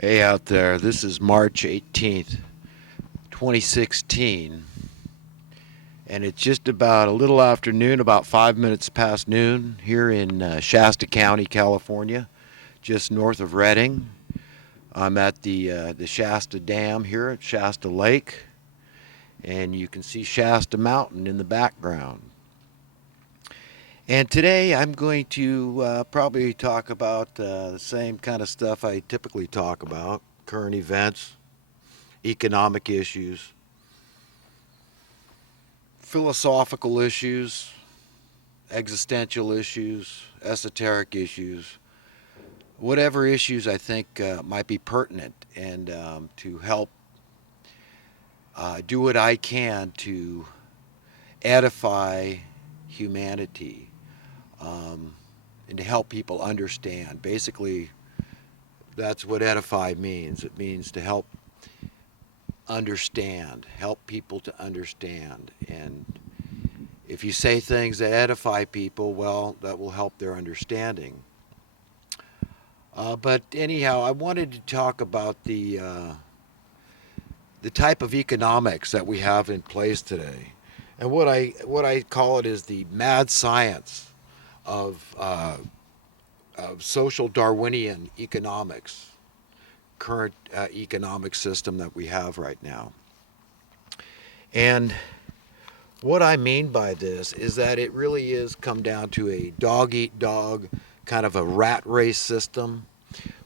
Hey out there, this is March 18th, 2016, and it's just about a little after noon, about 5 minutes past noon, here in Shasta County, California, just north of Redding. I'm at the Shasta Dam here at Shasta Lake, and you can see Shasta Mountain in the background. And today I'm going to probably talk about the same kind of stuff I typically talk about: current events, economic issues, philosophical issues, existential issues, esoteric issues, whatever issues I think might be pertinent, and to help do what I can to edify humanity, um, and to help people understand. Basically, that's what edify means. It means to help people to understand. And if you say things that edify people, well, that will help their understanding. But anyhow, I wanted to talk about the type of economics that we have in place today, and what I call it is the mad science of social Darwinian economics, current economic system that we have right now. And what I mean by this is that it really is come down to a dog eat dog kind of a rat race system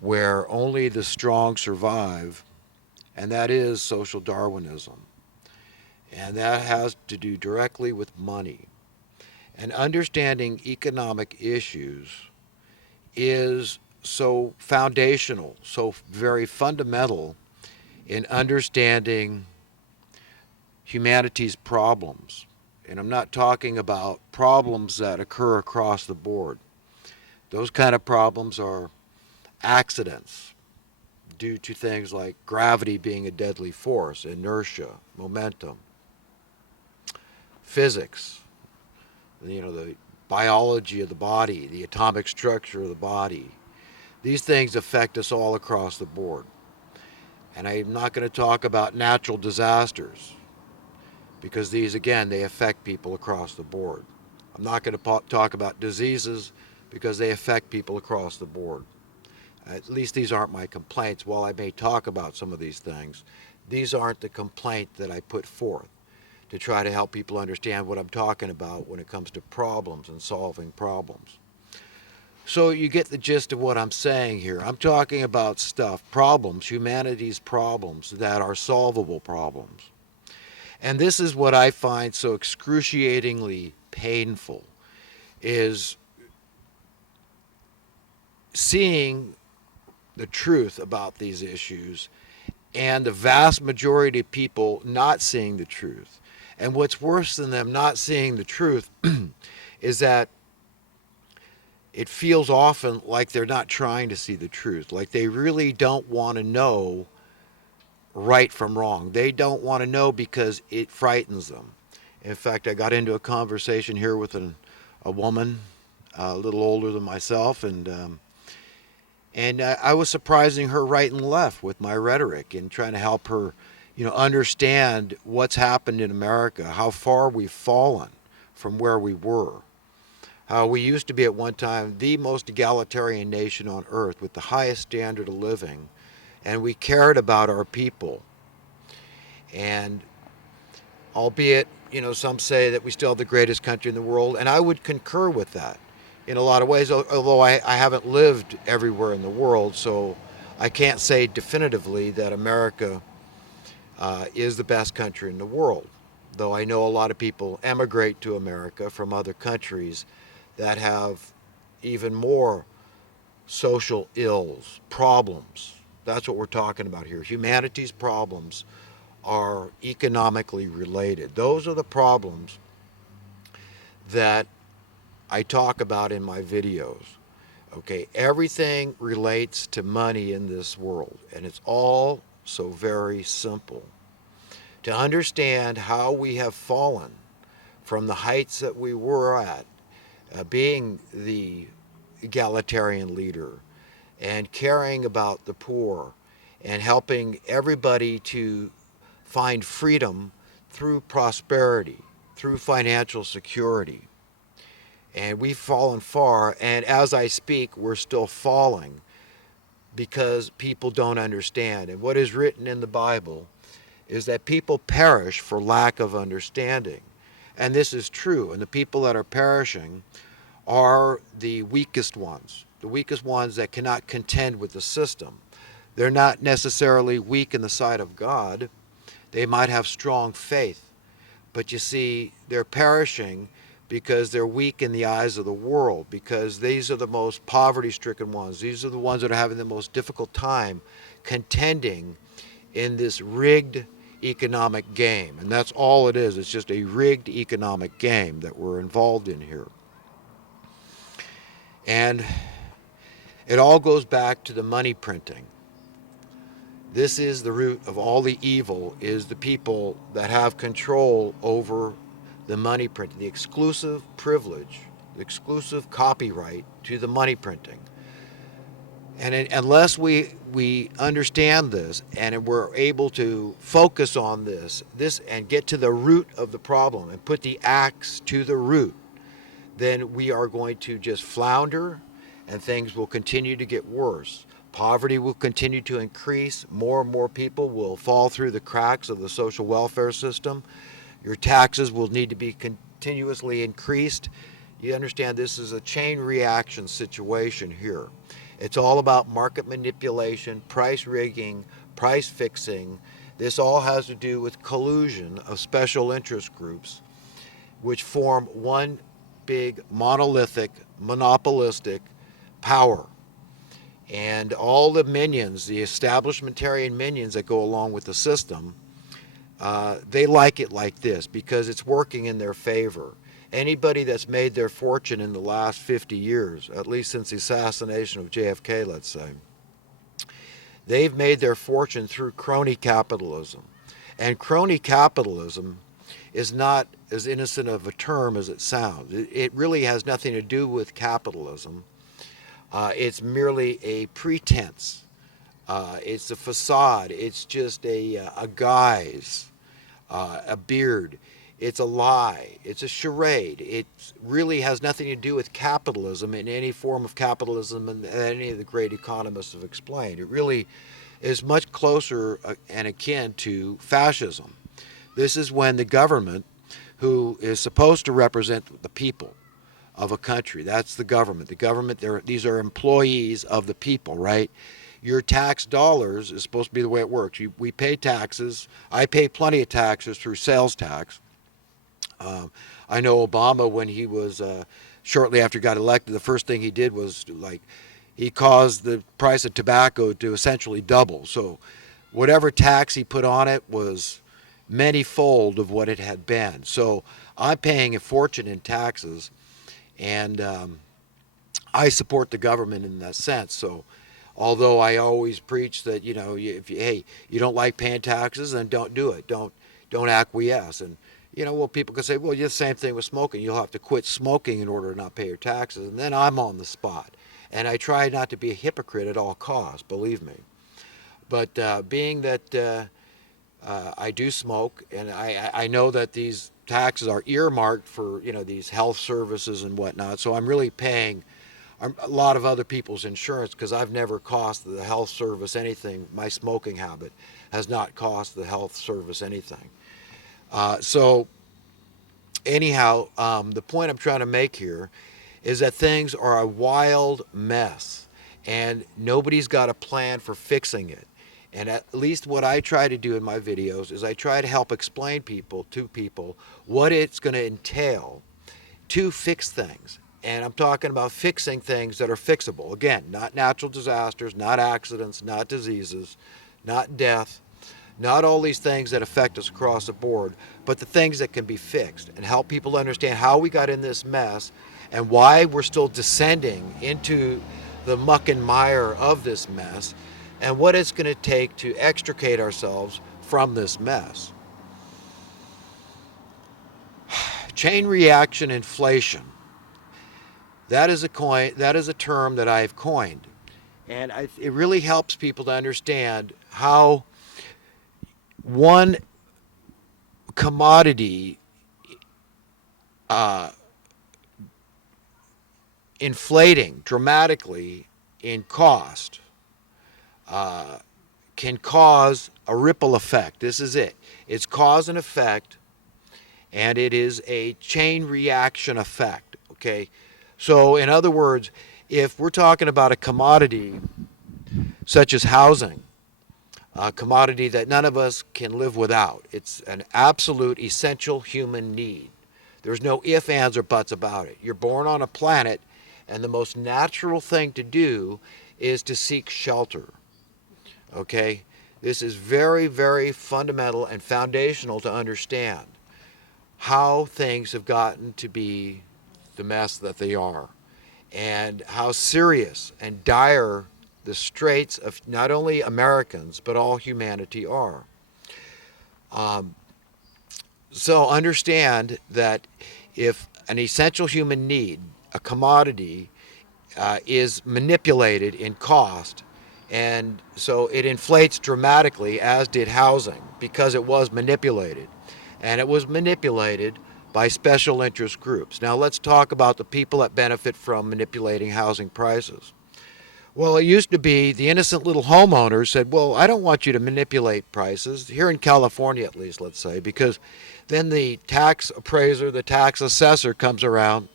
where only the strong survive, and that is social Darwinism. And that has to do directly with money. And understanding economic issues is so foundational, so very fundamental in understanding humanity's problems. And I'm not talking about problems that occur across the board. Those kind of problems are accidents due to things like gravity being a deadly force, inertia, momentum, physics, the biology of the body, the atomic structure of the body. These things affect us all across the board. And I'm not going to talk about natural disasters because these, again, they affect people across the board. I'm not going to talk about diseases because they affect people across the board. At least these aren't my complaints. While I may talk about some of these things, these aren't the complaint that I put forth to try to help people understand what I'm talking about when it comes to problems and solving problems. So you get the gist of what I'm saying here. I'm talking about stuff, problems, humanity's problems that are solvable problems. And this is what I find so excruciatingly painful is seeing the truth about these issues and the vast majority of people not seeing the truth. And what's worse than them not seeing the truth is that it feels often like they're not trying to see the truth, like they really don't want to know right from wrong. They don't want to know because it frightens them. In fact, I got into a conversation here with a woman a little older than myself, and I was surprising her right and left with my rhetoric and trying to help her, understand what's happened in America, how far we've fallen from where we were. How we used to be at one time the most egalitarian nation on earth with the highest standard of living, and we cared about our people. And albeit, some say that we still have the greatest country in the world, and I would concur with that in a lot of ways, although I haven't lived everywhere in the world, so I can't say definitively that America is the best country in the world. Though I know a lot of people emigrate to America from other countries that have even more social ills, problems. That's what we're talking about here. Humanity's problems are economically related. Those are the problems that I talk about in my videos. Okay, everything relates to money in this world, and it's all so very simple. To understand how we have fallen from the heights that we were at, being the egalitarian leader and caring about the poor and helping everybody to find freedom through prosperity, through financial security. And we've fallen far, and as I speak, we're still falling because people don't understand. And what is written in the Bible is that people perish for lack of understanding. And this is true. And the people that are perishing are the weakest ones that cannot contend with the system. They're not necessarily weak in the sight of God. They might have strong faith. But you see, they're perishing because they're weak in the eyes of the world, because these are the most poverty-stricken ones. These are the ones that are having the most difficult time contending in this rigged economic game. And that's all it is. It's just a rigged economic game that we're involved in here. And it all goes back to the money printing. This is the root of all the evil, is the people that have control over the money printing, the exclusive privilege, the exclusive copyright to the money printing. And unless we understand this and we're able to focus on this and get to the root of the problem and put the axe to the root, then we are going to just flounder and things will continue to get worse. Poverty will continue to increase. More and more people will fall through the cracks of the social welfare system. Your taxes will need to be continuously increased. You understand this is a chain reaction situation here. It's all about market manipulation, price rigging, price fixing. This all has to do with collusion of special interest groups, which form one big monolithic, monopolistic power. And all the minions, the establishmentarian minions that go along with the system, they like it like this because it's working in their favor. Anybody that's made their fortune in the last 50 years, at least since the assassination of JFK, let's say, they've made their fortune through crony capitalism. And crony capitalism is not as innocent of a term as it sounds. It really has nothing to do with capitalism. It's merely a pretense. It's a facade. It's just a guise, a beard. It's a lie. It's a charade. It really has nothing to do with capitalism in any form of capitalism that any of the great economists have explained. It really is much closer and akin to fascism. This is when the government, who is supposed to represent the people of a country, that's the government. The government, these are employees of the people, right? Your tax dollars is supposed to be the way it works. We pay taxes. I pay plenty of taxes through sales tax. I know Obama, when he was shortly after he got elected, the first thing he did was he caused the price of tobacco to essentially double. So whatever tax he put on it was many-fold of what it had been. So I'm paying a fortune in taxes, and I support the government in that sense. So although I always preach that, if you don't like paying taxes, then don't do it. Don't acquiesce. And people can say, well, you're the same thing with smoking. You'll have to quit smoking in order to not pay your taxes. And then I'm on the spot. And I try not to be a hypocrite at all costs, believe me. But being that I do smoke, and I know that these taxes are earmarked for, these health services and whatnot. So I'm really paying a lot of other people's insurance because I've never cost the health service anything. My smoking habit has not cost the health service anything. So anyhow, the point I'm trying to make here is that things are a wild mess and nobody's got a plan for fixing it. And at least what I try to do in my videos is I try to help explain to people what it's going to entail to fix things. And I'm talking about fixing things that are fixable. Again, not natural disasters, not accidents, not diseases, not death, not all these things that affect us across the board, but the things that can be fixed and help people understand how we got in this mess and why we're still descending into the muck and mire of this mess and what it's going to take to extricate ourselves from this mess. Chain reaction inflation. That is a term that I've coined. And it really helps people to understand how one commodity uh, inflating dramatically in cost uh, can cause a ripple effect. This is it. It's cause and effect, and it is a chain reaction effect. Okay? So, in other words, if we're talking about a commodity such as housing, a commodity that none of us can live without, it's an absolute essential human need. There's no ifs, ands, or buts about it. You're born on a planet, and the most natural thing to do is to seek shelter. Okay? This is very, very fundamental and foundational to understand how things have gotten to be the mess that they are, and how serious and dire the straits of not only Americans but all humanity are. Um, so understand that if an essential human need, a commodity, is manipulated in cost, and so it inflates dramatically, as did housing, because it was manipulated. And it was manipulated by special interest groups. Now let's talk about the people that benefit from manipulating housing prices. Well, it used to be the innocent little homeowners said, well, I don't want you to manipulate prices, here in California at least, let's say, because then the tax appraiser, the tax assessor comes around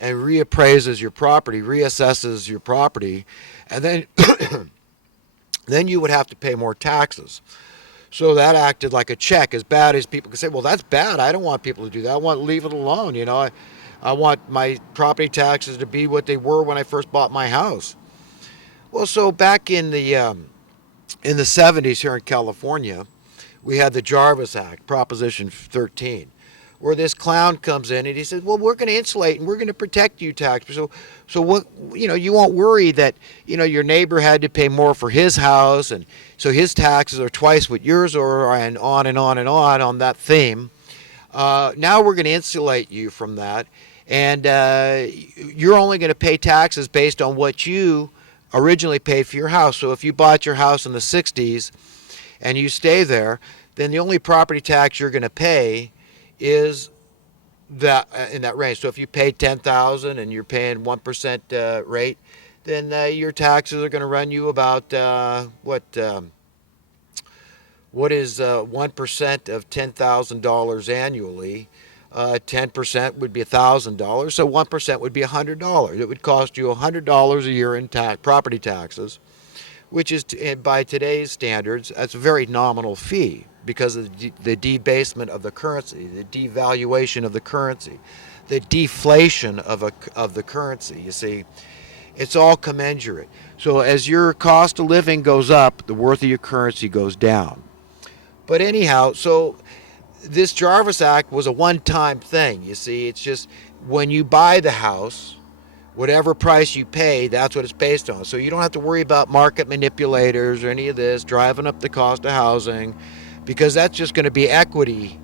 and reappraises your property, reassesses your property, and then then you would have to pay more taxes. So that acted like a check, as bad as people could say, well, that's bad. I don't want people to do that. I want to leave it alone. I want my property taxes to be what they were when I first bought my house. Well, so back in the 70s here in California, we had the Jarvis Act, Proposition 13, where this clown comes in and he says, well, we're going to insulate and we're going to protect you, taxpayers. So what, you won't worry that, your neighbor had to pay more for his house, and so his taxes are twice what yours are, and on and on and on that theme. Now we're going to insulate you from that, and you're only going to pay taxes based on what you originally paid for your house. So if you bought your house in the 60s and you stay there, then the only property tax you're going to pay is that in that range. So if you paid $10,000 and you're paying 1% rate, then your taxes are going to run you about what is 1% of $10,000 annually? 10% would be $1,000, so 1% would be $100. It would cost you $100 a year in property taxes, which is, by today's standards, that's a very nominal fee because of the debasement of the currency, the devaluation of the currency, the deflation of the currency. You see, it's all commensurate. So as your cost of living goes up, the worth of your currency goes down. But anyhow, so this Jarvis Act was a one-time thing. You see, it's just when you buy the house, whatever price you pay, that's what it's based on. So you don't have to worry about market manipulators or any of this driving up the cost of housing, because that's just going to be equity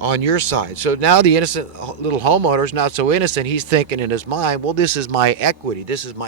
on your side. So now the innocent little homeowner is not so innocent. He's thinking in his mind, well, this is my equity. This is my